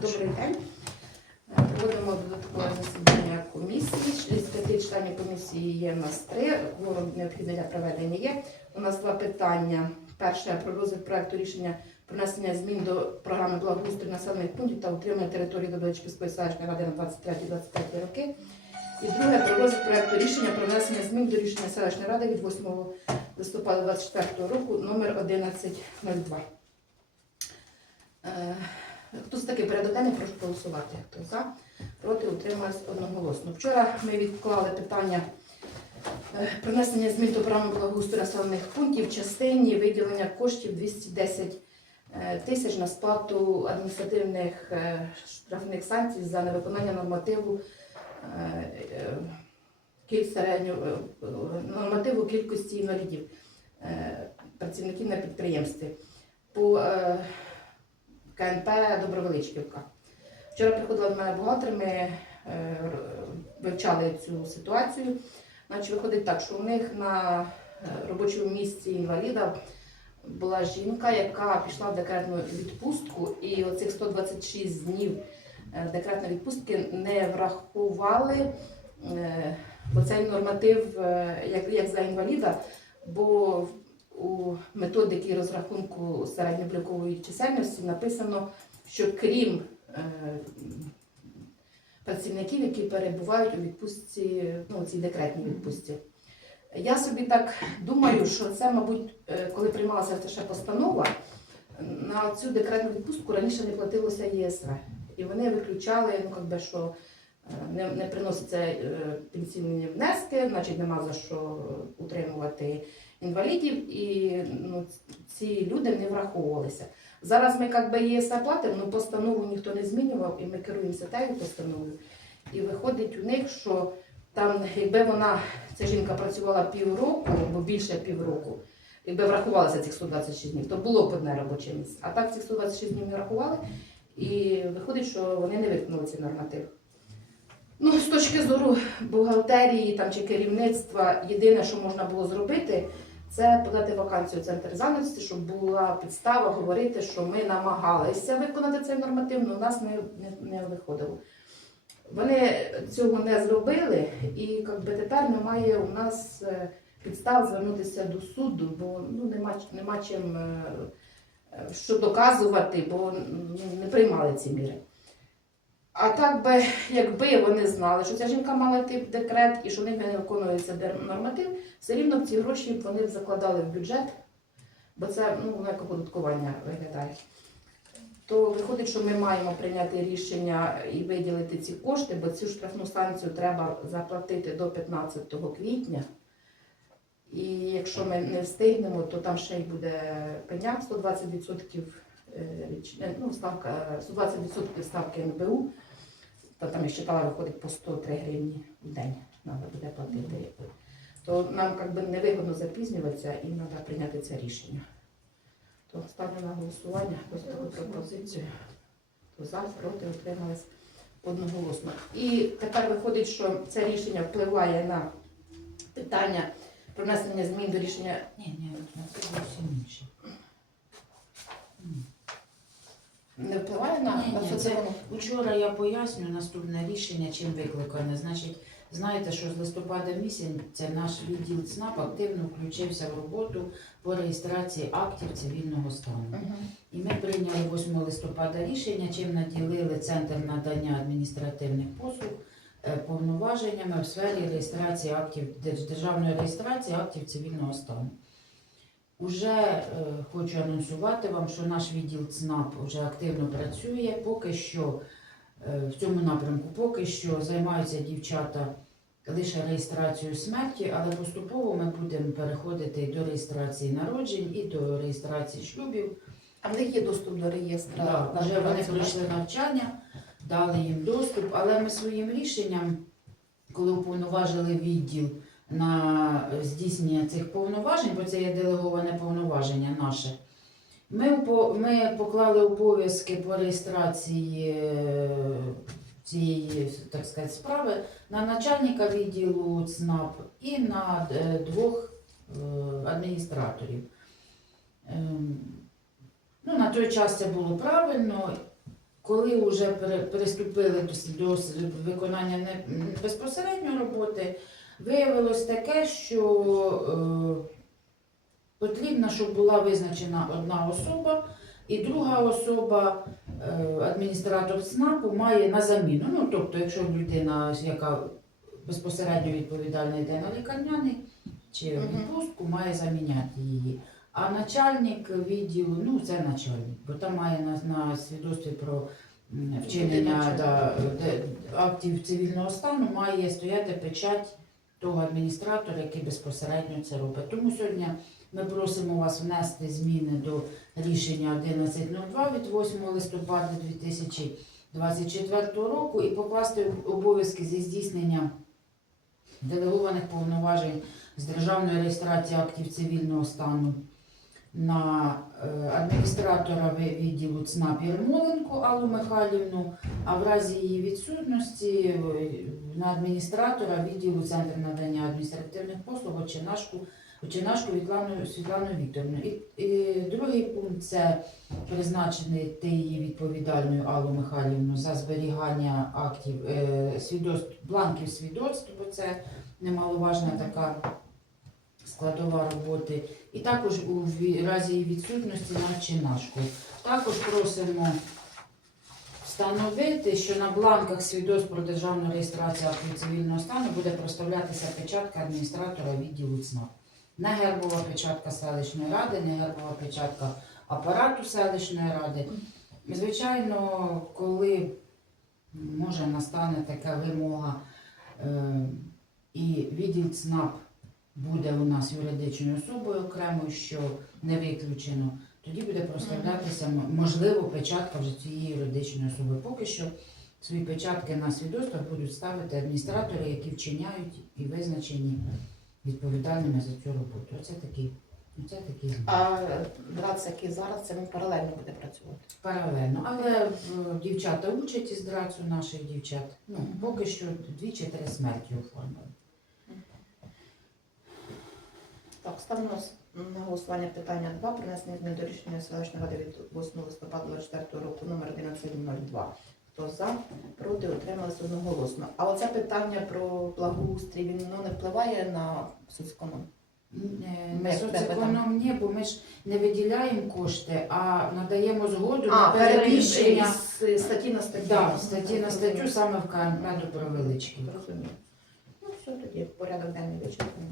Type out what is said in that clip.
Добрий день. Е, Проводимо додаткове засідання комісії. З п'яти членів комісії є в нас три. Кворум необхідний для проведення є. У нас два питання. Перше про розгляд проекту рішення про внесення змін до програми благоустрою населених пунктів та утримання території Доброчківської селищної ради на 23-25 роки. І друге про розгляд проекту рішення про внесення змін до рішення селищної ради від 8 листопада 24 року номер 1102. Хто з такий порядок прошу голосувати. Хто за, проти, утрималась одноголосно. Вчора ми відклали питання е, про внесення змін до програми благоустрою населених пунктів в частині виділення коштів 210 е, тисяч на сплату адміністративних е, штрафних санкцій за невиконання нормативу нормативу кількості інвалідів, працівників на підприємстві. По КНП Добровеличківка. Вчора приходила до мене бухгалтер, ми е, вивчали цю ситуацію. Значить, виходить так, що у них на е, робочому місці інваліда була жінка, яка пішла в декретну відпустку, і оцих 126 днів е, декретної відпустки не врахували оцей норматив як, як за інваліда, бо у методики розрахунку середньоблікової чисельності написано, що крім е, працівників, які перебувають у відпустці, ну, цій декретній відпустці. Я собі так думаю, що це, мабуть, е, коли приймалася ще постанова, на цю декретну відпустку раніше не платилося ЄСВ. І вони виключали, ну, як би, що е, не, не приносяться пенсійні внески, значить нема за що утримувати інвалідів, і ну, ці люди не враховувалися. Зараз ми як би ЄСВ платимо, але постанову ніхто не змінював, і ми керуємося тією постановою. І виходить у них, що там, якби вона, ця жінка працювала півроку або більше півроку, якби врахувалося цих 126 днів, то було б одне робоче місце. А так цих 126 днів не рахували, і виходить, що вони не виконали ці нормативи. Ну, з точки зору бухгалтерії там, чи керівництва, єдине, що можна було зробити, це подати вакансію в центр зайнятості, щоб була підстава говорити, що ми намагалися виконати цей норматив, але у нас не, не, не виходило. Вони цього не зробили, і як би, тепер немає у нас е, підстав звернутися до суду, бо ну, нема, нема чим е, е, що доказувати, бо не приймали ці міри. А так би, якби вони знали, що ця жінка мала йти в декрет і що в них не виконується норматив, все рівно ці гроші вони б закладали в бюджет, бо це ну, як оподаткування виглядає. То виходить, що ми маємо прийняти рішення і виділити ці кошти, бо цю штрафну санкцію треба заплатити до 15 квітня. І якщо ми не встигнемо, то там ще й буде пеня 120% е, річ- е, ну, ставка, е, 120% ставки НБУ. Та там я читала, виходить по 103 гривні в день треба буде платити. То нам як би, невигодно запізнюватися і треба прийняти це рішення. То ставлю на голосування ось таку пропозицію. То за, проти, утримались одноголосно. І тепер виходить, що це рішення впливає на питання про внесення змін до рішення. Ні, ні, це зовсім інше. Не впливає на, Ні, на ні, це Учора я поясню наступне рішення, чим викликане. Значить, знаєте, що з листопада місяця наш відділ ЦНАП активно включився в роботу по реєстрації актів цивільного стану. Мгм. І ми прийняли 8 листопада рішення, чим наділили Центр надання адміністративних послуг е, повноваженнями в сфері реєстрації актів держ- державної реєстрації актів цивільного стану. Уже е, хочу анонсувати вам, що наш відділ ЦНАП вже активно працює. Поки що е, в цьому напрямку, поки що займаються дівчата лише реєстрацією смерті, але поступово ми будемо переходити до реєстрації народжень, і до реєстрації шлюбів. А в них є доступ до реєстру? Так, вже вони пройшли навчання, дали їм доступ, але ми своїм рішенням, коли уповноважили відділ на здійснення цих повноважень, бо це є делеговане повноваження наше. Ми, ми поклали обов'язки по реєстрації е, цієї так сказати, справи на начальника відділу ЦНАП і на е, двох е, адміністраторів. Ем, Ну, на той час це було правильно. коли вже переступили до, виконання безпосередньо роботи, виявилось таке, що е, потрібно, щоб була визначена одна особа, і друга особа, е, адміністратор СНАПу, має на заміну. Ну, тобто, якщо людина, яка безпосередньо відповідальна йде на лікарняний чи відпустку, має заміняти її. А начальник відділу, ну це начальник, бо там має на, на свідоцтві про вчинення да, актів цивільного стану має стояти печать того адміністратора, який безпосередньо це робить. Тому сьогодні ми просимо вас внести зміни до рішення 1102 від 8 листопада 2024 року і покласти обов'язки зі здійснення делегованих повноважень з державної реєстрації актів цивільного стану на е, адміністратора відділу ЦНАП Єрмоленко Аллу Михайлівну, а в разі її відсутності е, на адміністратора відділу Центр надання адміністративних послуг Очинашку, Очинашку Світлану, Світлану Вікторівну. І, і другий пункт це призначити її відповідальною Аллу Михайлівну за зберігання актів е, свідоцтв, бланків свідоцтв, бо це немаловажна така складова роботи. І також у разі її відсутності на чинашку. Також просимо встановити, що на бланках свідоцтв про державну реєстрацію актів цивільного стану буде проставлятися печатка адміністратора відділу ЦНАП. Не гербова печатка селищної ради, не гербова печатка апарату селищної ради. Звичайно, коли може настане така вимога, е, і відділ ЦНАП буде у нас юридичною особою окремою, що не виключено, тоді буде проставлятися можливо печатка вже цієї юридичної особи. Поки що свої печатки на свідоцтвах будуть ставити адміністратори, які вчиняють і визначені відповідальними за цю роботу. Оце такі, оце такі. А ДРАЦ, який зараз, це він паралельно буде працювати. Паралельно. Але е, дівчата учать із драцу наших дівчат. Ну, поки що дві чи три смерті оформили. Ставлю на голосування питання 2 про внесення змін до рішення селищної ради від 8 листопада 24 року номер 1102. Хто за, проти, утрималися одноголосно. А оце питання про благоустрій, він ну, не впливає на соцеконом? Не тебе соцеконом, ні, бо ми ж не виділяємо кошти, а надаємо згоду А, на переміщення переміщення з статті на статтю. да, статті на статтю саме в КМП до Провелички. Розумію. Ну, все тоді, порядок денний вичерпаний.